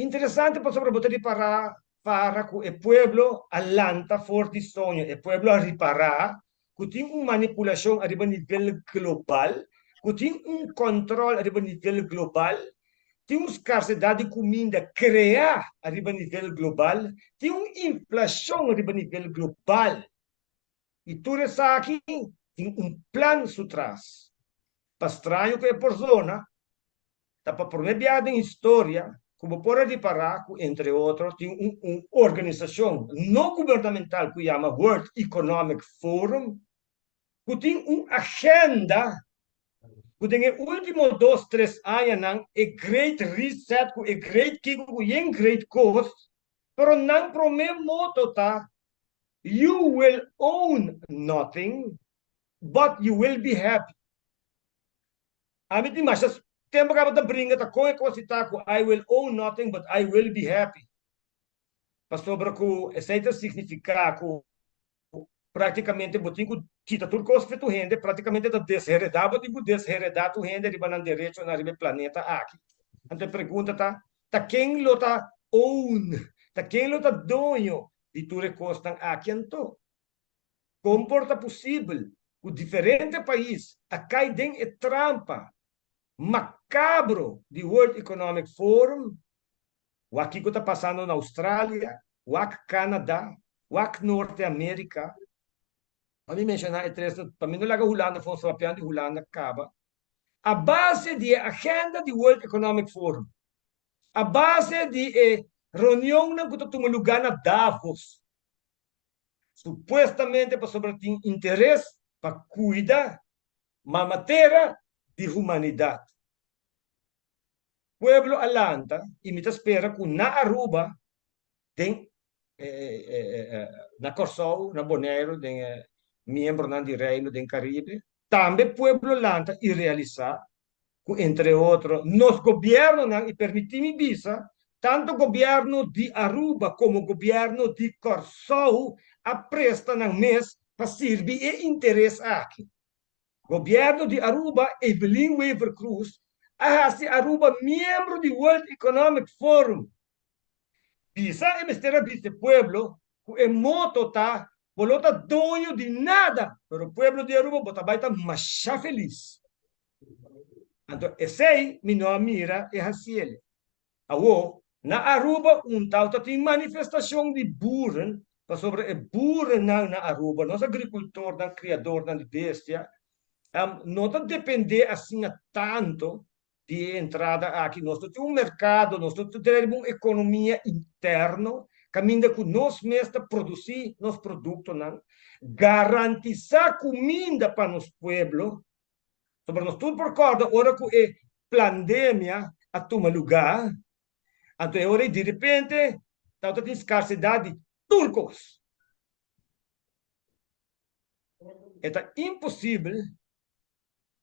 Interessante para sobre para que o pueblo alanta forte sonho, o pueblo a reparar, que tem uma manipulação a nível global, que tem um controle a nível global, tem uma escassez de comida criar a nível global, tem uma inflação a nível global. E tudo isso aqui tem um plano por trás. Para estranho que a persona está para prometer em história, como por reparar, entre outros, tem uma organização não governamental que chama World Economic Forum, que tem uma agenda que tem os últimos 2, 3 anos, é great reset, é great kick, é great cost, pero não promete moto, tá? You will own nothing, but you will be happy. A mim, mas tempo que eu brinca, tá com a coisa, I will own nothing, but I will be happy. Para sobre que essa significa que praticamente botinho quita tudo que você tu rende, praticamente da desheredar, botinho desheredar tu rende, riba não direito na riba planeta aqui. Então pergunta tá quem lo tá own, tá quem lo tá dono de tu recurso aqui então. Comporta possível o diferente país a cai den é trampa macabro de World Economic Forum, o aqui que está passando na Austrália, o aqui Canadá, o aqui Norte América. A mim mencionar é três, para mim não é Holanda, foi só de Holanda, acaba. A base de agenda do World Economic Forum, a base de reunião que está tomando lugar na Davos, supostamente para sobre ter interesse para cuidar uma matéria de humanidade. Pueblo Alanta, imita espera que na Aruba tem na Corsol, na Bonaire, tem membro do Reino do Caribe, também Pueblo Alanta e realizar, entre outros, nos governos e permitimos visa, tanto o governo de Aruba como o governo de Corsol aprestam um mês para servir e interesse aqui. Governo de Aruba, Evelyn Weaver Cruz, a Aruba membro do World Economic Forum. Pisa é mestera desse pueblo, é moto tá, bolota dono de nada, pero o pueblo de Aruba bota baita macha feliz. Então, esse aí, minha mira é assim. Awo, na Aruba, tal tem manifestação de burren, sobre burren na Aruba, nosso agricultor, não criador de bestia, não depende assim tanto de entrada aqui. Nós temos um mercado, nós temos uma economia interna, caminha que nós mesmos produzir nos produtos, garantizar comida para os pueblos. Sobre nós tudo por corda, hora que é pandemia a tomar lugar, então é hora de repente, tem escassidade de turcos. É impossível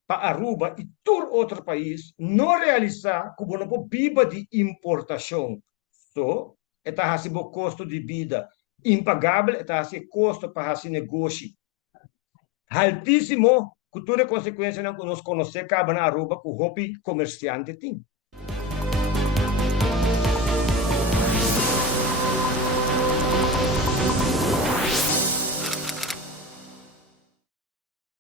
para Aruba e todo outro país não realizar como não biba de importação. Só está o custo de vida impagável, está o custo para esse negócio altíssimo, que toda consequência não nos conhece acaba na Aruba que o hobby comerciante tem.